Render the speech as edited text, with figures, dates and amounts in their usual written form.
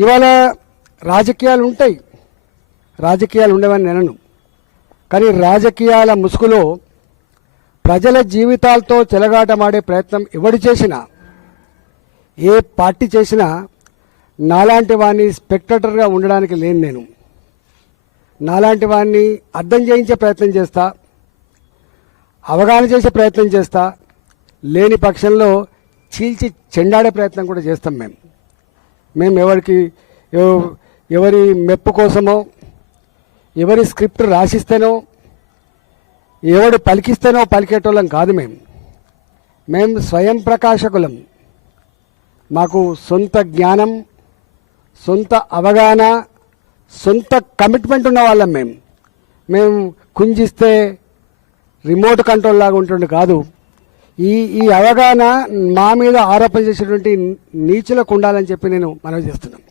ఇవాళ రాజకీయాలు ఉంటాయి, రాజకీయాలు ఉండవని నేను, కానీ రాజకీయాల ముసుగులో ప్రజల జీవితాలతో చెలగాటమాడే ప్రయత్నం ఎవడు చేసినా, ఏ పార్టీ చేసినా నాలాంటి వాడిని స్పెక్టేటర్గా ఉండడానికి లేను. నేను నాలాంటి వాడిని అర్థం చేయించే ప్రయత్నం చేస్తా, అవగాహన చేసే ప్రయత్నం చేస్తా, లేని పక్షంలో చీల్చి చెండాడే ప్రయత్నం కూడా చేస్తాం. మేము ఎవరి మెప్పు కోసమో, ఎవరి స్క్రిప్ట్ రాసిస్తేనో, ఎవడు పలికిస్తేనో పలికేటోళ్ళం కాదు. మేము స్వయం ప్రకాశకులం. మాకు సొంత జ్ఞానం, సొంత అవగాహన, సొంత కమిట్మెంట్ ఉన్న వాళ్ళం. మేము కుంజిస్తే రిమోట్ కంట్రోల్ లాగా ఉంటుండే కాదు. ఈ అవగాహన మా మీద ఆరోపణ చేసేటువంటి నీచులకు ఉండాలని చెప్పి నేను మనవి చేస్తున్నాను.